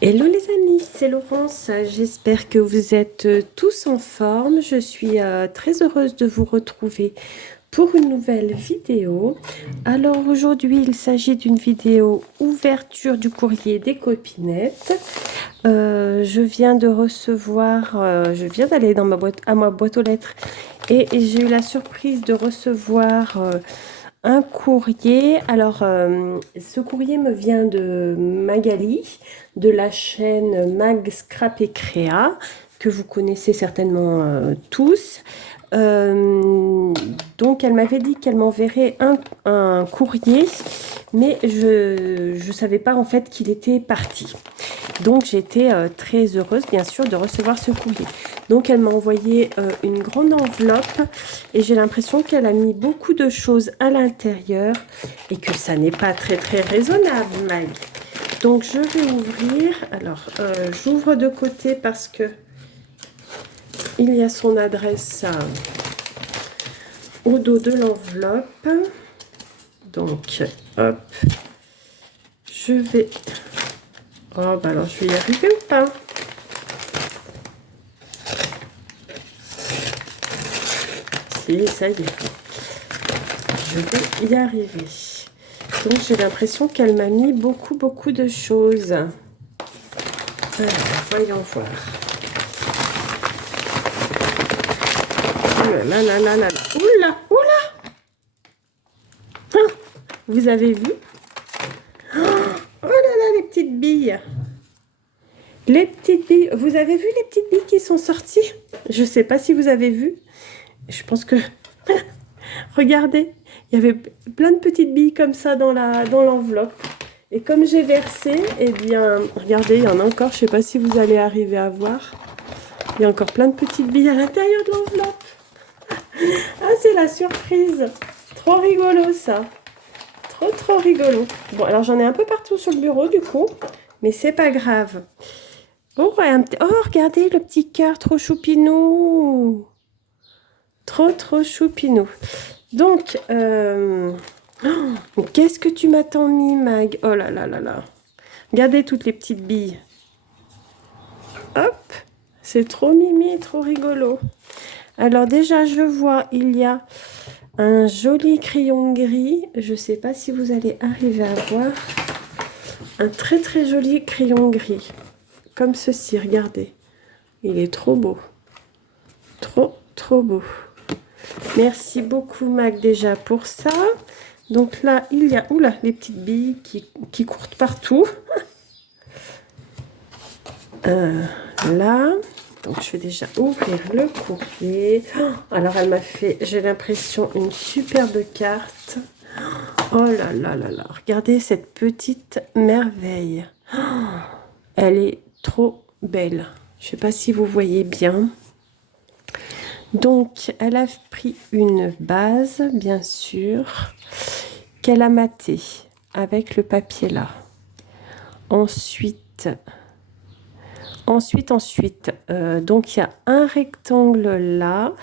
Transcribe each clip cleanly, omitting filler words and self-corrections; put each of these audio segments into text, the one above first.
Hello les amis, c'est Laurence. J'espère que vous êtes tous en forme. Je suis très heureuse de vous retrouver pour une nouvelle vidéo. Alors aujourd'hui, il s'agit d'une vidéo ouverture du courrier des copinettes. Je viens de recevoir, je viens d'aller dans ma boîte aux lettres et j'ai eu la surprise de recevoir un courrier. Alors, ce courrier me vient de Magali, de la chaîne Mag Scrap et Créa, que vous connaissez certainement tous. Euh, donc, elle m'avait dit qu'elle m'enverrait un courrier, mais je ne savais pas en fait qu'il était parti. Donc, j'étais très heureuse, bien sûr, de recevoir ce courrier. Donc, elle m'a envoyé une grande enveloppe et j'ai l'impression qu'elle a mis beaucoup de choses à l'intérieur et que ça n'est pas très, très raisonnable, Mag. Donc, je vais ouvrir. Alors, j'ouvre de côté parce que il y a son adresse au dos de l'enveloppe. Donc, hop, je vais... Oh, bah alors, je vais y arriver ou pas? Si, ça y est. Je vais y arriver. Donc, j'ai l'impression qu'elle m'a mis beaucoup de choses. Alors, voyons voir. Oh là là là là là. Oula, oula. Hein, vous avez vu? Oh là là, les petites billes. Les petites billes. Vous avez vu les petites billes qui sont sorties? Je ne sais pas si vous avez vu. Je pense que... Regardez, il y avait plein de petites billes comme ça dans l'enveloppe. Et comme j'ai versé, eh bien, regardez, il y en a encore. Je ne sais pas si vous allez arriver à voir. Il y a encore plein de petites billes à l'intérieur de l'enveloppe. Ah, c'est la surprise. Trop rigolo, ça. Trop rigolo. Bon, alors j'en ai un peu partout sur le bureau, du coup. Mais c'est pas grave. Oh, ouais, oh, regardez le petit cœur, trop choupinou. Trop choupinou. Donc, qu'est-ce que tu m'as tant mis, Mag? Oh là là là là. Regardez toutes les petites billes. Hop, c'est trop mimi, trop rigolo. Alors déjà, je vois, il y a un joli crayon gris. Je ne sais pas si vous allez arriver à voir. Un très joli crayon gris. Comme ceci, regardez. Il est trop beau. Trop beau. Merci beaucoup, Mag, déjà pour ça. Donc là, il y a oula, les petites billes qui courent partout. Là, donc je vais déjà ouvrir le courrier. Alors, elle m'a fait, j'ai l'impression, une superbe carte. Oh là là là là, regardez cette petite merveille. Elle est trop belle. Je ne sais pas si vous voyez bien. Donc, elle a pris une base, bien sûr, qu'elle a mattée avec le papier là. Ensuite, donc il y a un rectangle là,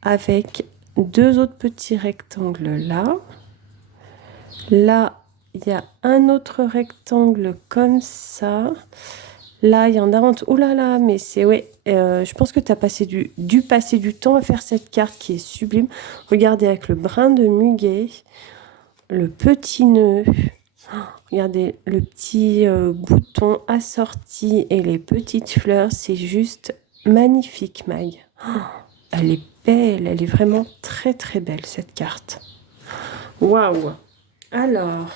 avec deux autres petits rectangles là. Là, il y a un autre rectangle comme ça. Là, il y en a un... Oh là là, mais c'est... Ouais, je pense que tu as dû passer du temps à faire cette carte qui est sublime. Regardez avec le brin de muguet, le petit nœud. Regardez le petit bouton assorti et les petites fleurs. C'est juste magnifique, Mag. Elle est belle, elle est vraiment très belle, cette carte. Waouh! Alors...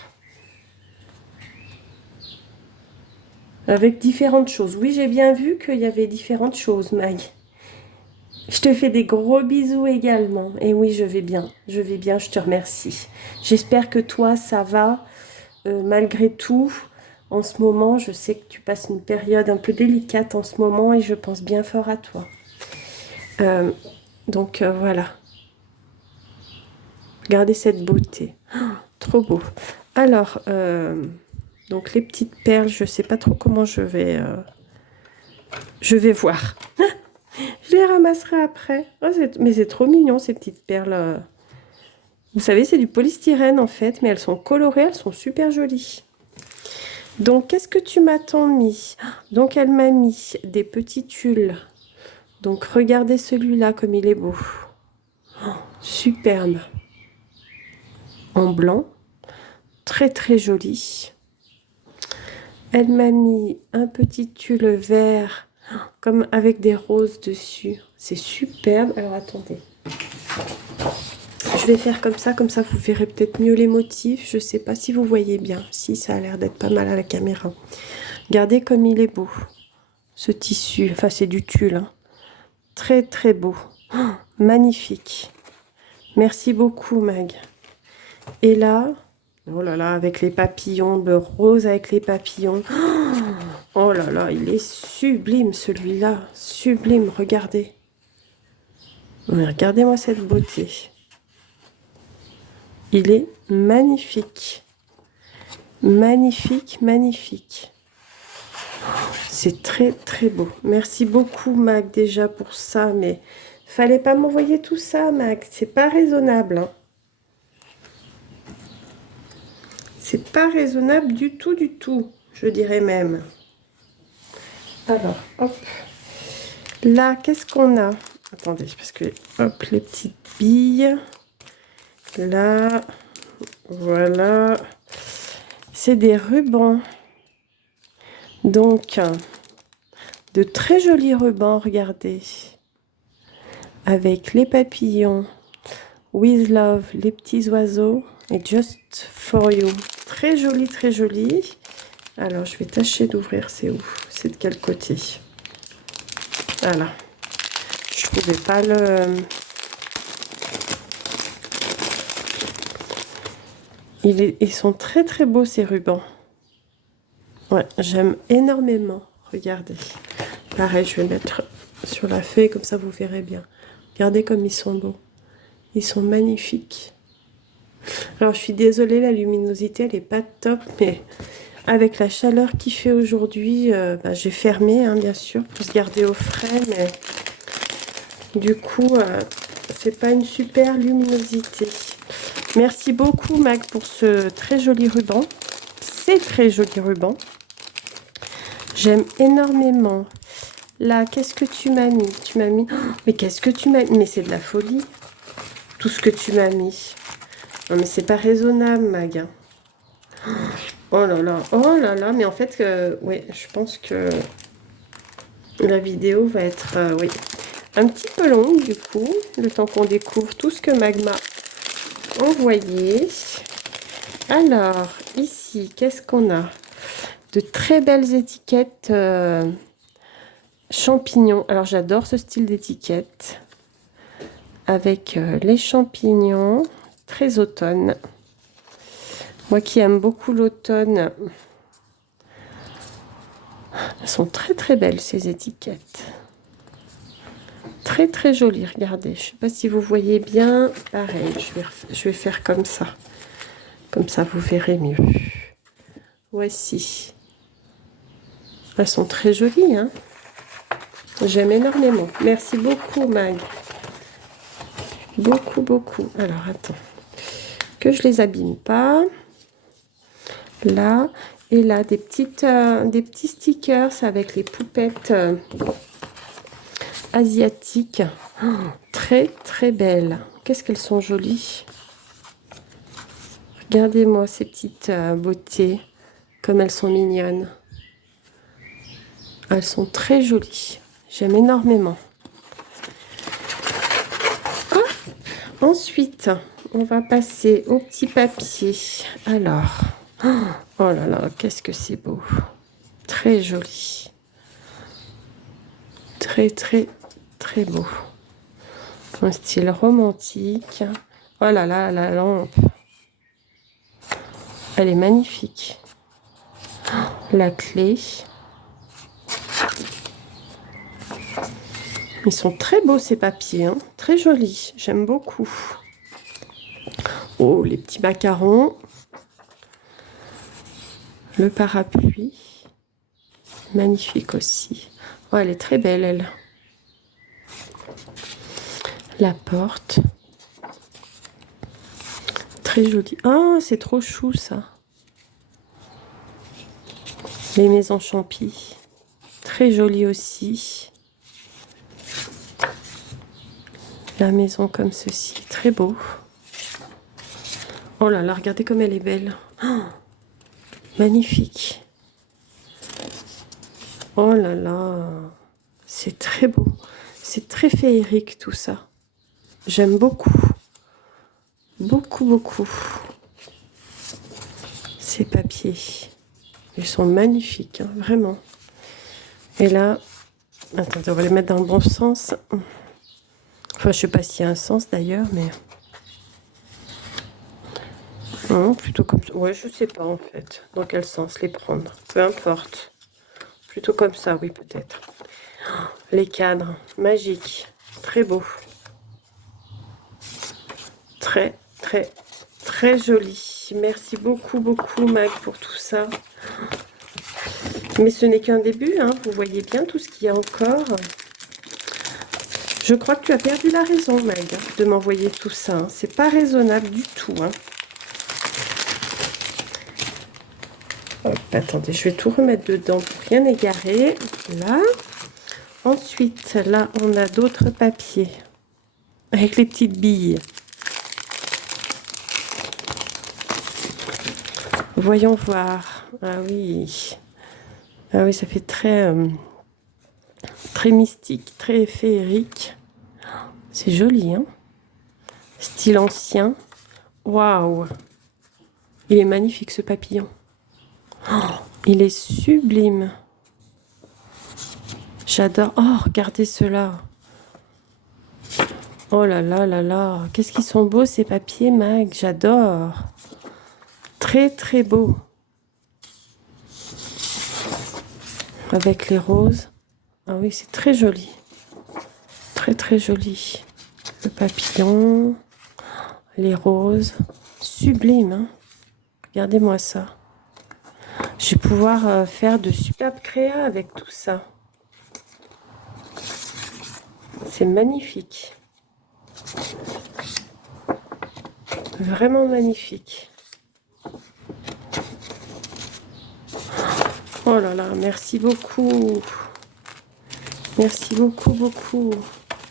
Avec différentes choses. Oui, j'ai bien vu qu'il y avait différentes choses, Mag. Je te fais des gros bisous également. Et oui, je vais bien, je te remercie. J'espère que toi, ça va, malgré tout. En ce moment, je sais que tu passes une période un peu délicate en ce moment et je pense bien fort à toi. Donc, voilà. Regardez cette beauté. Oh, trop beau. Alors, donc les petites perles, je ne sais pas trop comment je vais voir. Je les ramasserai après. Oh, mais c'est trop mignon ces petites perles. Vous savez, c'est du polystyrène en fait, mais elles sont colorées, elles sont super jolies. Donc, qu'est-ce que tu m'as tant mis? Donc, elle m'a mis des petits tulles. Donc, regardez celui-là comme il est beau. Superbe. En blanc. Très, très joli. Elle m'a mis un petit tulle vert, comme avec des roses dessus. C'est superbe. Alors, attendez. Je vais faire comme ça vous verrez peut-être mieux les motifs. Je ne sais pas si vous voyez bien. Si, ça a l'air d'être pas mal à la caméra. Regardez comme il est beau, ce tissu. Enfin, c'est du tulle. Hein. Très, très beau. Oh, magnifique. Merci beaucoup, Mag. Et là, oh là là, avec les papillons, le rose avec les papillons. Oh là là, il est sublime, celui-là. Sublime, regardez. Mais regardez-moi cette beauté. Il est magnifique. Magnifique, magnifique. C'est très, très beau. Merci beaucoup, Mag, déjà pour ça. Mais fallait pas m'envoyer tout ça, Mag. C'est pas raisonnable. Hein. C'est pas raisonnable du tout, je dirais même. Alors, hop. Là, qu'est-ce qu'on a? Attendez, parce que, hop, les petites billes. Là, voilà. C'est des rubans. Donc, de très jolis rubans, regardez. Avec les papillons, With Love, les petits oiseaux et Just For You. Très joli, très joli. Alors, je vais tâcher d'ouvrir. C'est où? C'est de quel côté? Voilà. Je trouvais pas le... Ils sont très, très beaux, ces rubans. Ouais, j'aime énormément. Regardez. Pareil, je vais mettre sur la feuille, comme ça, vous verrez bien. Regardez comme ils sont beaux. Ils sont magnifiques. Alors, je suis désolée, la luminosité, elle n'est pas top, mais avec la chaleur qu'il fait aujourd'hui, j'ai fermé, hein, bien sûr, pour se garder au frais, mais du coup, c'est pas une super luminosité. Merci beaucoup, Mag, pour ce très joli ruban. C'est très joli ruban. J'aime énormément. Là, qu'est-ce que tu m'as mis? Tu m'as mis... Oh, mais qu'est-ce que tu m'as mis? Mais c'est de la folie. Tout ce que tu m'as mis. Non, mais c'est pas raisonnable, Mag. Oh là là. Mais en fait, oui, je pense que la vidéo va être, oui, un petit peu longue, du coup. Le temps qu'on découvre tout ce que Mag m'a envoyé. Alors, ici, qu'est-ce qu'on a? De très belles étiquettes champignons. Alors, j'adore ce style d'étiquette. Avec les champignons, très automne. Moi qui aime beaucoup l'automne, elles sont très très belles ces étiquettes. Très très jolies, regardez. Je ne sais pas si vous voyez bien. Pareil, je vais faire comme ça. Comme ça, vous verrez mieux. Voici. Elles sont très jolies, hein. J'aime énormément. Merci beaucoup, Mag. Beaucoup, beaucoup. Alors, attends. Que je les abîme pas. Là. Et là, des petits stickers avec les poupettes asiatiques. Oh, très, très belles. Qu'est-ce qu'elles sont jolies. Regardez-moi ces petites beautés. Comme elles sont mignonnes. Elles sont très jolies. J'aime énormément. Ah, ensuite, on va passer au petit papier. Alors, oh là là, qu'est-ce que c'est beau. Très joli. Très, très, très beau. Un style romantique. Oh là là, la lampe. Elle est magnifique. La clé. Ils sont très beaux ces papiers, hein. Très jolis. J'aime beaucoup. Oh, les petits macarons. Le parapluie. Magnifique aussi. Oh, elle est très belle, elle. La porte. Très jolie. Oh, c'est trop chou, ça. Les maisons champi. Très jolie aussi. La maison comme ceci. Très beau. Oh là là, regardez comme elle est belle. Oh, magnifique. Oh là là. C'est très beau. C'est très féerique tout ça. J'aime beaucoup. Beaucoup, beaucoup. Ces papiers. Ils sont magnifiques, hein, vraiment. Et là, attendez, on va les mettre dans le bon sens. Enfin, je sais pas s'il y a un sens d'ailleurs, mais... Non, plutôt comme ça. Ouais, je sais pas en fait dans quel sens les prendre. Peu importe. Plutôt comme ça, oui, peut-être. Les cadres, magiques. Très beau. Très, très, très joli. Merci beaucoup, beaucoup, Mag, pour tout ça. Mais ce n'est qu'un début, hein. Vous voyez bien tout ce qu'il y a encore. Je crois que tu as perdu la raison, Mag, de m'envoyer tout ça. Hein. C'est pas raisonnable du tout. Hein. Hop, attendez, je vais tout remettre dedans pour rien égarer. Là. Ensuite, là, on a d'autres papiers avec les petites billes. Voyons voir. Ah oui. Ah oui, ça fait très, très mystique, très féerique. C'est joli, hein? Style ancien. Waouh! Il est magnifique, ce papillon. Oh, il est sublime. J'adore. Oh, regardez cela. Oh là là là là. Qu'est-ce qu'ils sont beaux, ces papiers, Mag. J'adore. Très, très beau. Avec les roses. Ah oui, c'est très joli. Très, très joli. Le papillon. Les roses. Sublime, hein. Regardez-moi ça. Je vais pouvoir faire de superbes créas avec tout ça. C'est magnifique. Vraiment magnifique. Oh là là, merci beaucoup. Merci beaucoup, beaucoup.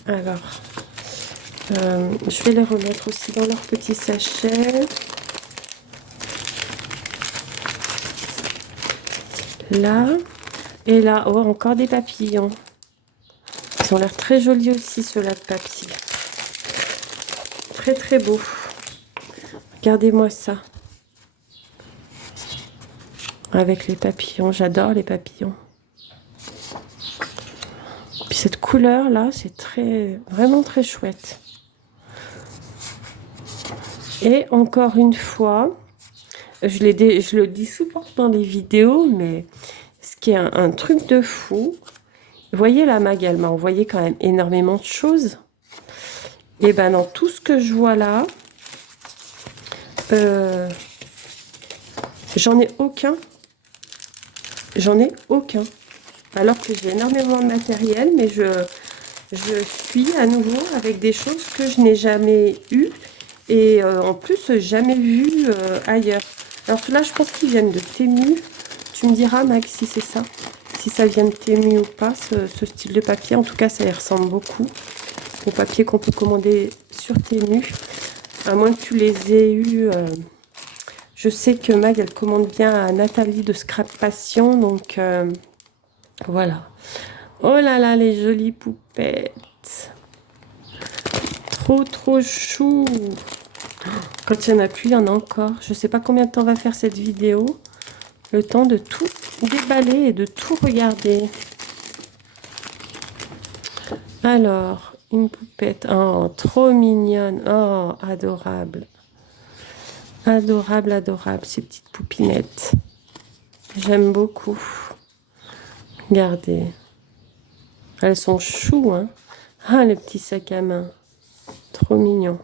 Alors, je vais les remettre aussi dans leur petit sachet. Là. Et là, oh, encore des papillons. Ils ont l'air très jolis aussi, ceux-là de papier. Très, très beau. Regardez-moi ça. Avec les papillons. J'adore les papillons. Puis cette couleur-là, c'est très, vraiment très chouette. Et encore une fois, je le dis souvent dans les vidéos, mais ce qui est un truc de fou, vous voyez la Mag, elle m'a envoyé quand même énormément de choses. Et ben dans tout ce que je vois là, j'en ai aucun. J'en ai aucun. Alors que j'ai énormément de matériel, mais je suis à nouveau avec des choses que je n'ai jamais eues. Et en plus, jamais vues ailleurs. Alors ceux-là, je pense qu'ils viennent de Temu. Tu me diras, Mag, si c'est ça. Si ça vient de Temu ou pas, ce style de papier. En tout cas, ça y ressemble beaucoup au papier qu'on peut commander sur Temu. À moins que tu les aies eus. Je sais que Mag, elle commande bien à Nathalie de Scrap Passion. Donc, voilà. Oh là là, les jolies poupettes. Trop, trop chou. Quand il n'y en a plus, il y en a encore. Je ne sais pas combien de temps va faire cette vidéo. Le temps de tout déballer et de tout regarder. Alors, une poupette. Oh, trop mignonne. Oh, adorable. Adorable, adorable, ces petites poupinettes. J'aime beaucoup. Regardez. Elles sont choues, hein. Ah, le petit sac à main. Trop mignon.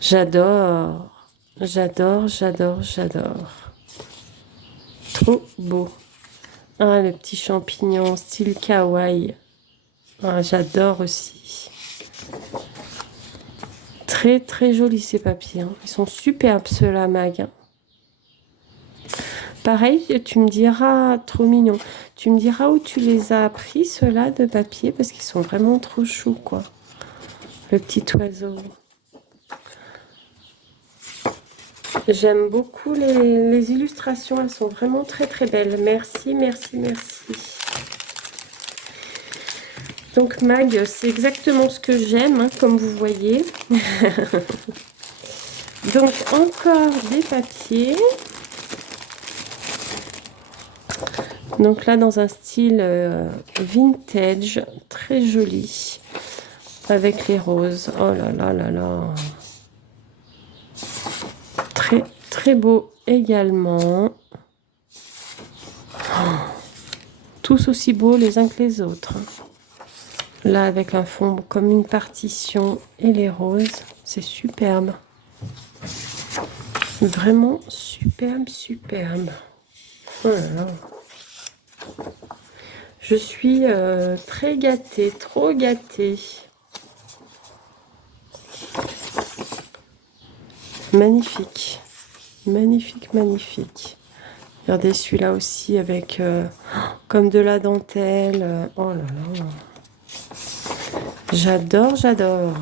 J'adore. J'adore, j'adore, j'adore. Trop beau. Ah, le petit champignon style kawaii. Ah, j'adore aussi. Très, très jolis ces papiers. Hein. Ils sont superbes ceux-là, Mag. pareil, tu me diras, trop mignon, tu me diras où tu les as pris, ceux-là, de papier, parce qu'ils sont vraiment trop choux, quoi. Le petit oiseau. J'aime beaucoup les illustrations, elles sont vraiment très très belles. Merci, merci, merci. Donc Mag, c'est exactement ce que j'aime, hein, comme vous voyez. Donc encore des papiers. Donc là dans un style vintage, très joli, avec les roses. Oh là là là là. Très très beau également. Tous aussi beaux les uns que les autres. Là avec un fond comme une partition et les roses, c'est superbe. Vraiment superbe, superbe. Oh là là. Je suis très gâtée, trop gâtée. Magnifique. Magnifique, magnifique. Regardez celui-là aussi avec comme de la dentelle. Oh là là. J'adore, j'adore.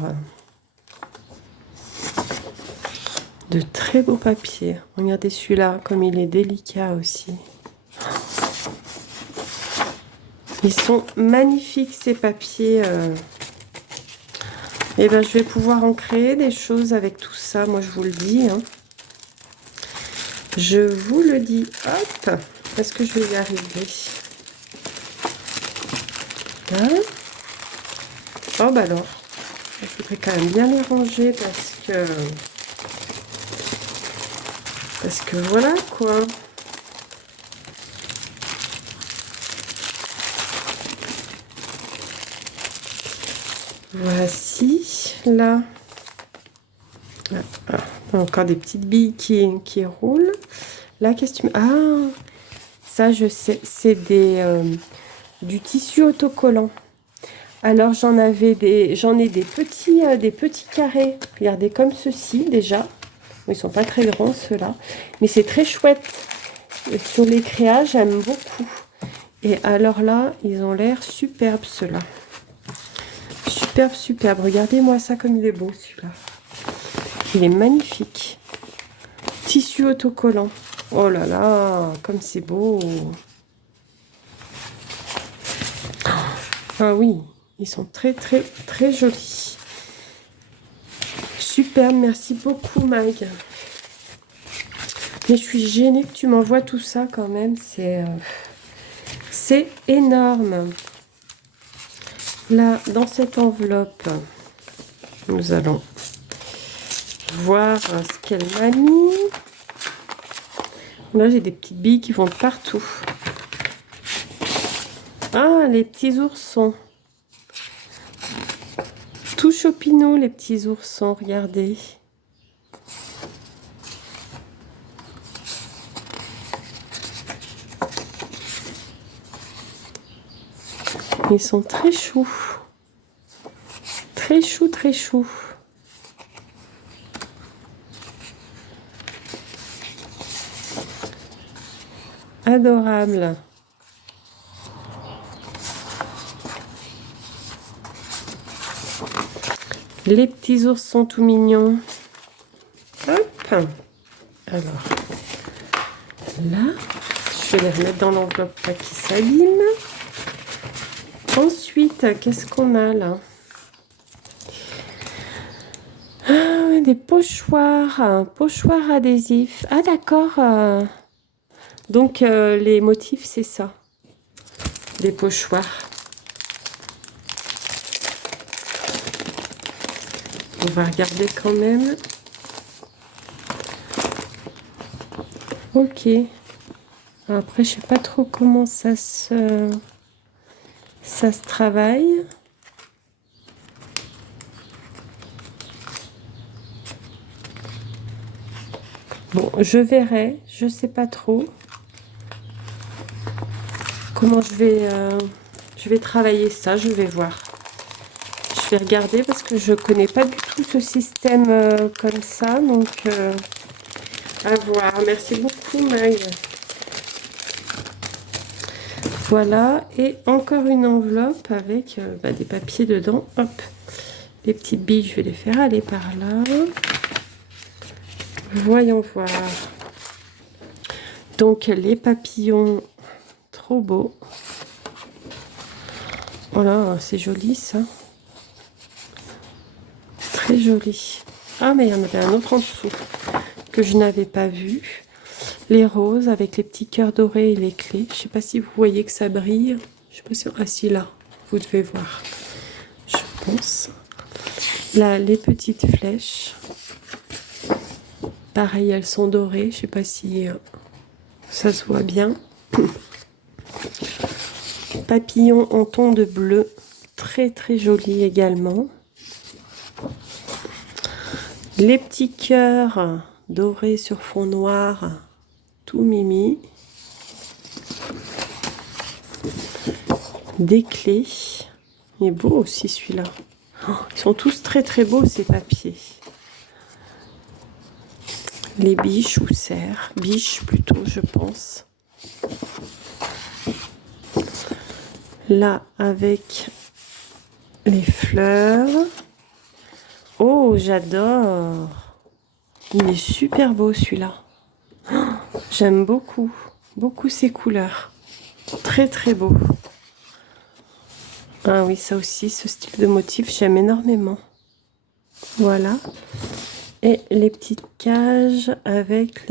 De très beaux papiers. Regardez celui-là, comme il est délicat aussi. Ils sont magnifiques ces papiers. Et ben, je vais pouvoir en créer des choses avec tout ça. Moi, je vous le dis. Hein. Je vous le dis. Hop. Est-ce que je vais y arriver? Là. Oh, bah alors. Il faudrait quand même bien les ranger parce que voilà, quoi. Voici, là. Ah, encore des petites billes qui roulent. Là, qu'est-ce que tu... Ah, ça, je sais, c'est du tissu autocollant. Alors, j'en ai des petits carrés. Regardez, comme ceci, déjà. Ils sont pas très grands, ceux-là. Mais c'est très chouette. Et sur les créas, j'aime beaucoup. Et alors là, ils ont l'air superbes, ceux-là. Superbe, superbe. Regardez-moi ça comme il est beau, celui-là. Il est magnifique. Tissu autocollant. Oh là là, comme c'est beau. Ah oui, ils sont très, très, très jolis. Superbe, merci beaucoup, Mag. Mais je suis gênée que tu m'envoies tout ça quand même. C'est énorme. Là, dans cette enveloppe, nous allons voir ce qu'elle m'a mis. Là, j'ai des petites billes qui vont de partout. Ah, les petits oursons. Tout chopinot, les petits oursons, regardez. Ils sont très choux. Très choux, très choux. Adorable. Les petits oursons tout mignons. Hop. Alors, là, je vais les remettre dans l'enveloppe pas qui s'abîme. Ensuite, qu'est-ce qu'on a là? Ah, des pochoirs. Pochoirs adhésifs. Ah, d'accord. Donc, les motifs, c'est ça. Des pochoirs. On va regarder quand même. Ok. Après, je sais pas trop comment ça se travaille. Bon, je verrai. Je sais pas trop comment je vais travailler ça. Je vais voir. Je vais regarder parce que je connais pas du tout ce système comme ça. Donc, à voir. Merci beaucoup, Maï. Voilà, et encore une enveloppe avec des papiers dedans. Hop, les petites billes, je vais les faire aller par là. Voyons voir. Donc, les papillons, trop beaux. Voilà, c'est joli ça. Très joli. Ah, mais il y en avait un autre en dessous que je n'avais pas vu. Les roses avec les petits cœurs dorés et les clés. Je ne sais pas si vous voyez que ça brille. Je sais pas si... Ah si, là, vous devez voir. Je pense. Là, les petites flèches. Pareil, elles sont dorées. Je ne sais pas si ça se voit bien. Papillon en ton de bleu. Très très joli également. Les petits cœurs dorés sur fond noir. Tout mimi. Des clés. Il est beau aussi celui-là. Oh, ils sont tous très très beaux ces papiers. Les biches ou cerfs. Biches plutôt, je pense. Là, avec les fleurs. Oh, j'adore. Il est super beau celui-là. Oh, j'aime beaucoup. Beaucoup ces couleurs. Très très beau. Ah oui, ça aussi, ce style de motif, j'aime énormément. Voilà. Et les petites cages avec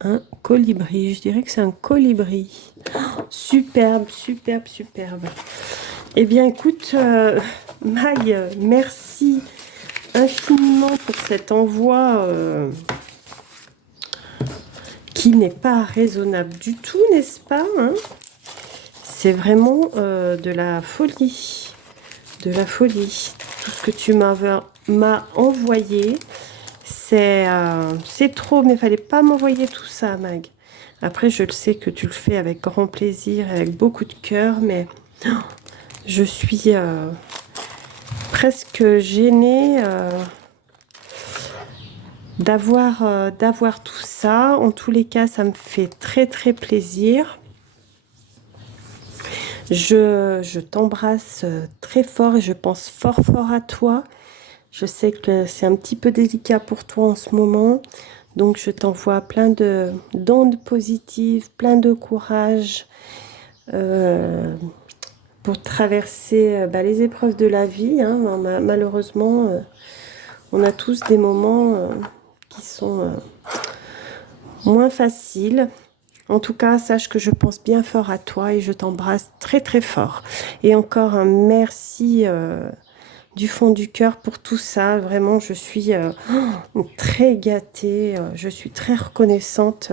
un colibri. Je dirais que c'est un colibri. Oh, superbe, superbe, superbe. Eh bien, écoute, Maï, merci infiniment pour cet envoi qui n'est pas raisonnable du tout, n'est-ce pas, hein? C'est vraiment de la folie. De la folie. Tout ce que tu m'as envoyé, c'est trop, mais il fallait pas m'envoyer tout ça, Mag. Après, je le sais que tu le fais avec grand plaisir, avec beaucoup de cœur, mais je suis presque gênée d'avoir tout ça. En tous les cas, ça me fait très très plaisir. Je t'embrasse très fort et je pense fort fort à toi. Je sais que c'est un petit peu délicat pour toi en ce moment. Donc je t'envoie plein d'ondes positives, plein de courage pour traverser les épreuves de la vie. Hein. Malheureusement, on a tous des moments qui sont moins faciles. En tout cas, sache que je pense bien fort à toi et je t'embrasse très très fort. Et encore un merci du fond du cœur pour tout ça. Vraiment, je suis très gâtée. Je suis très reconnaissante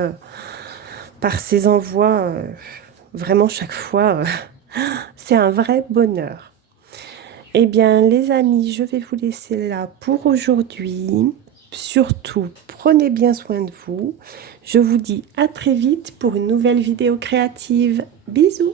par ces envois. Vraiment, chaque fois, c'est un vrai bonheur. Eh bien, les amis, je vais vous laisser là pour aujourd'hui. Surtout, prenez bien soin de vous. Je vous dis à très vite pour une nouvelle vidéo créative. Bisous!